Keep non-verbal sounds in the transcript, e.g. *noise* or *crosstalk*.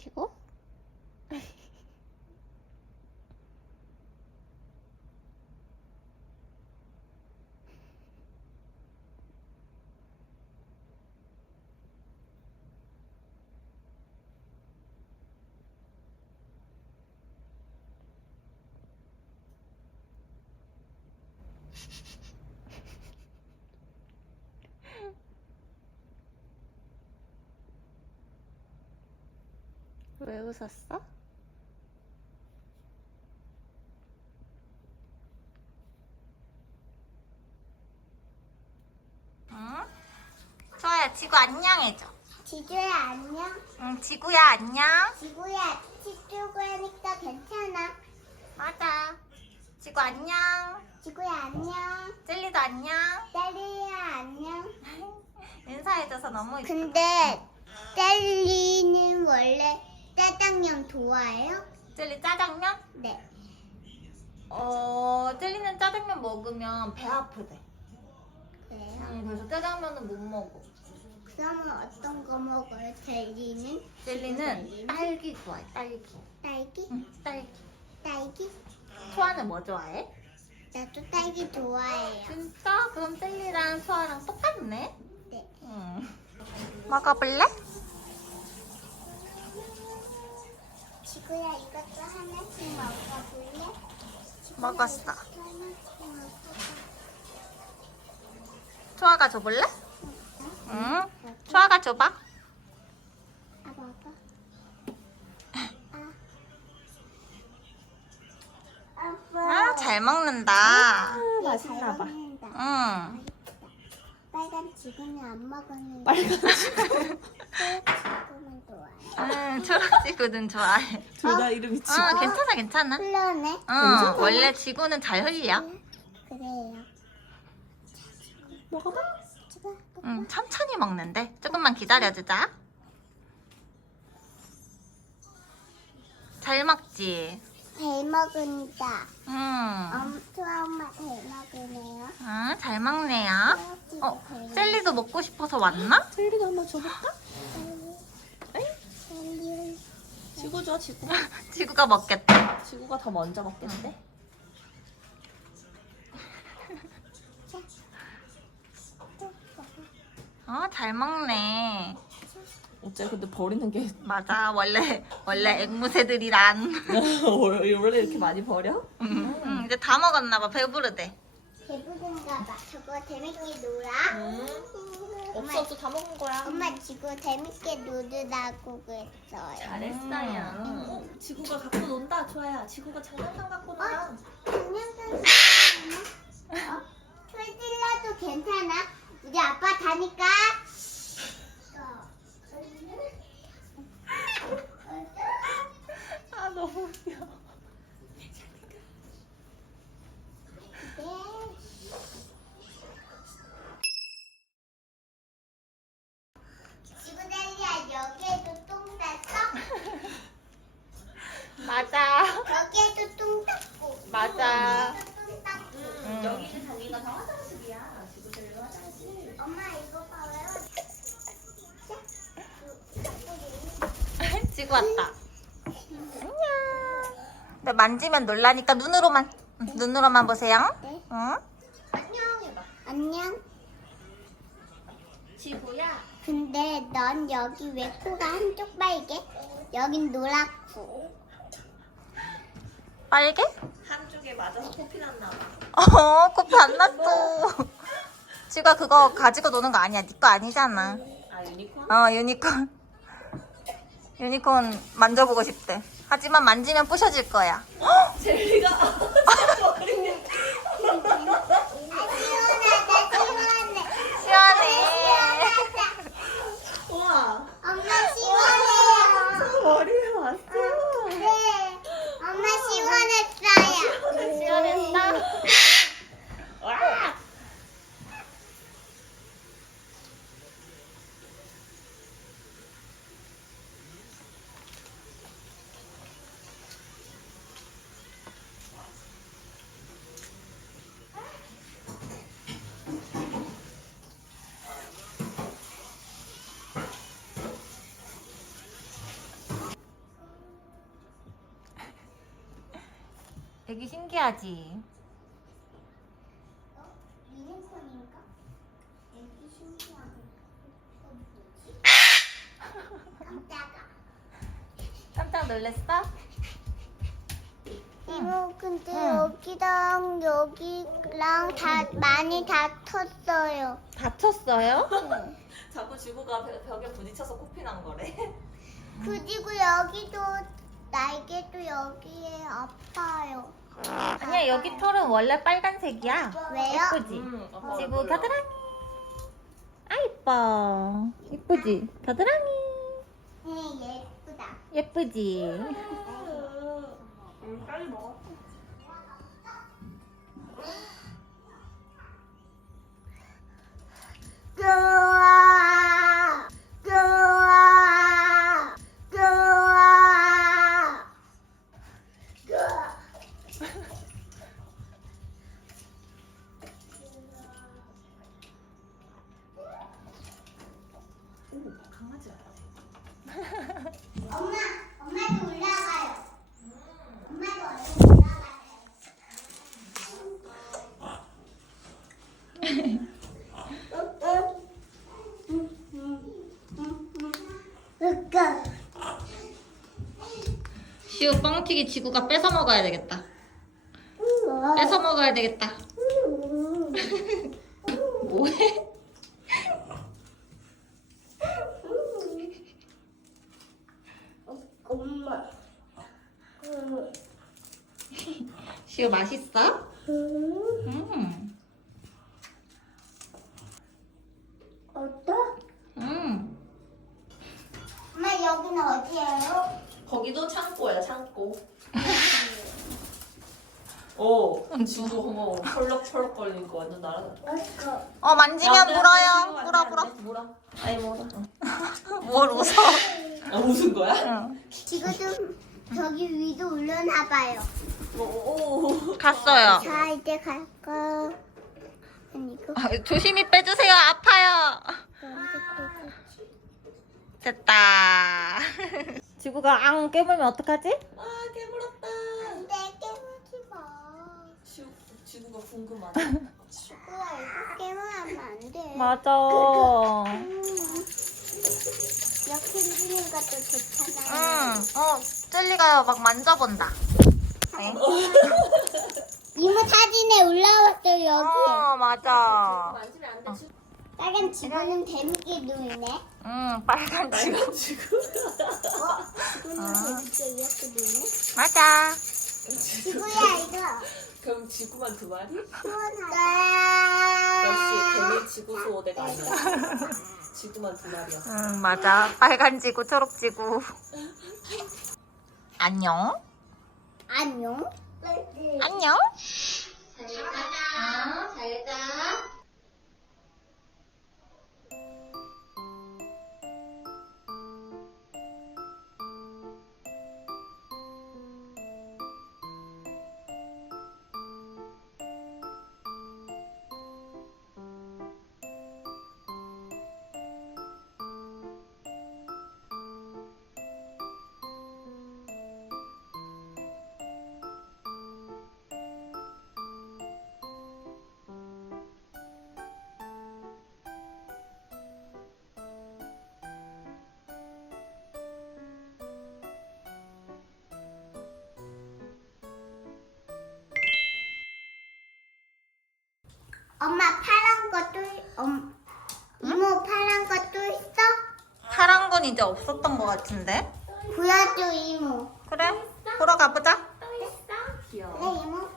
지구? 왜 웃었어? 응? 소아야 지구 안녕해줘 지주야 안녕. 응 지구야 안녕 지구야 치주고 하니까 괜찮아. 맞아 지구 안녕 지구야 안녕. 젤리도 안녕 딸리야 안녕. *laughs* 인사해줘서 너무 근데 딸리는 원래 짜장면 좋아해요? 젤리 짜장면? 네. 어 젤리는 짜장면 먹으면 배 아프대 그래요? 응, 그래서 짜장면은 못 먹어 그러면 어떤 거 먹어요? 젤리는? 젤리는 딸기 좋아해 딸기 딸기? 응 딸기 딸기? 소아는 뭐 좋아해? 나도 딸기 좋아해요. 진짜? 그럼 젤리랑 소아랑 똑같네? 네. 응. 먹어볼래? 지구야 이것도 하나씩 먹어볼래? 지구야, 먹었어. 이것도 하나씩 먹어봐. 소아가 줘볼래? 응. 소아가 줘봐. 아 먹어. 아. 아, 잘 먹는다. 맛있나 봐. 응. 빨간 지구는 안 먹었는데. 빨간 지구는 좋아해. 응, 초록 지구는 좋아해. 둘 다 이름이 지구. 어, 괜찮아, 괜찮아. 흘러네. 응, 원래 지구는 잘 흘려. 그래요. 먹어봐. 지구. 응, 천천히 먹는데. 조금만 기다려주자. 잘 먹지? 잘 먹은다. 응. 엄청 엄마 잘 먹으네요. 응, 잘 먹네요. 어, 젤리도 먹고 싶어서 왔나? 젤리도 한번 줘볼까? 지구 줘, *laughs* 지구. 지구가 먹겠다. 지구가 더 먼저 먹겠는데? 어, 잘 먹네. 어째 근데 버리는 게 *laughs* 맞아, 원래, 원래 앵무새들이란. *laughs* 원래 이렇게 많이 버려? 응, 응, 이제 다 먹었나 봐. 배부르대. 배부른가 봐. 저거 재밌게 놀아. 응. 엄마, 없어 없어 다 먹은 거야. 엄마 지구 재밌게 놀으라고 그랬어요. 잘했어요. 어, 지구가 갖고 논다, 좋아요. 지구가 장난감 갖고 놀아. 장난감 어? 풀질러도 괜찮아? 우리 아빠 다니까. 아 너무. 지구달리야 여기에도 똥 쌌어? 맞아. 여기에도 똥 쌌고. 맞아. 여기도 똥 쌌고. 응. 다 화장실이야. 화장실. 엄마 이거 봐요. *laughs* 지구 왔다. 안녕. 근데 만지면 놀라니까 눈으로만. 응, 눈으로만 보세요. 네. 응? 안녕 해봐. 안녕. 지구야. 근데 넌 여기 왜 코가 한쪽 빨개? 여긴 노랗고. 빨개? 한 쪽에 맞아서 코피 났나 봐. 어, 코피 안 났어. 지구가 그거 가지고 노는 거 아니야. 네 거 아니잖아. 아 유니콘? 어, 유니콘. 유니콘 만져보고 싶대. 하지만 만지면 부셔질 거야. 젤리가. 아, 시원하다, 시원해. 우와. 엄마 시원해요. 머리에 왔어. 네. 엄마 시원했어요. 시원했어? 와. 되게 신기하지? 유니콘인가? 애기 신기하네. 깜짝아. 깜짝 놀랐어? 이모 근데 응. 여기랑 여기랑 다 많이 다퉜어요. 다쳤어요? 자꾸 지구가 벽- 벽에 부딪혀서 코피 난 거래. 그리고 여기도 날개도 여기에 아파요. 아니야 여기 털은 원래 빨간색이야. 왜요? 예쁘지? 음, 지구. 겨드랑이. 아 이뻐. 이쁘지? 겨드랑이. 네 예쁘다. 예쁘지? 음, 빨리 먹어. 좋아, 좋아, 좋아, 좋아. 오, 강아지 같아. 엄마, 엄마도 올라가요. 엄마도 얼른 올라가요. 으까. 시우 뻥튀기 지구가 뺏어 먹어야 되겠다. 뺏어 먹어야 되겠다. *laughs* 뭐해? 엄마. *laughs* 시우 맛있어? *laughs* 음. 어떠? 음. 엄마 여기는 어디예요? 거기도 창고야, 창고. 오, 지구 어머 펄럭펄럭 거리는 거 완전 날아다. 어 만지면 물어요. 물어 물어. 물어. 아이 물어. 뭘 웃어? 아 웃은 거야? 응. 지금 좀 저기 위로 올려놔 봐요. 오, 오. 갔어요. 자 이제 갈까? 아니고 아, 조심히 빼주세요. 아파요. 됐다. *laughs* 지구가 앙 깨물면 어떡하지? 아 깨물었다. 안돼 깨물지 마. 지구, 지구가 궁금하다. *laughs* 우와 이거 깨물하면 안 돼. 맞아. 음. 이렇게 해주는 것도 좋잖아요. 응. 어, 젤리가 막 만져본다. 네. 이모 사진에 올라왔어요 여기에. 어, 맞아. 만지면 안 돼. 지구. 빨간 지구는 재밌게 놀네. 응, 빨간 지구. 빨간 지구. 지구는 재밌게 이렇게 놀네. 맞아. 지구야 이거. 그럼 지구만 두 마리? 시원하다. 역시 개미 지구 소대가 아니야. 지구만 두 마리야. 응, 맞아. 빨간 지구, 초록 지구. 안녕. 안녕. 안녕. 잘 가. 잘 가. 엄마 파란 것도 엄 이모 파란 것도 있어? 파란 건 이제 없었던 것 같은데? 보여줘 이모. 그래? 보러 가보자. 귀여워. 그래 이모.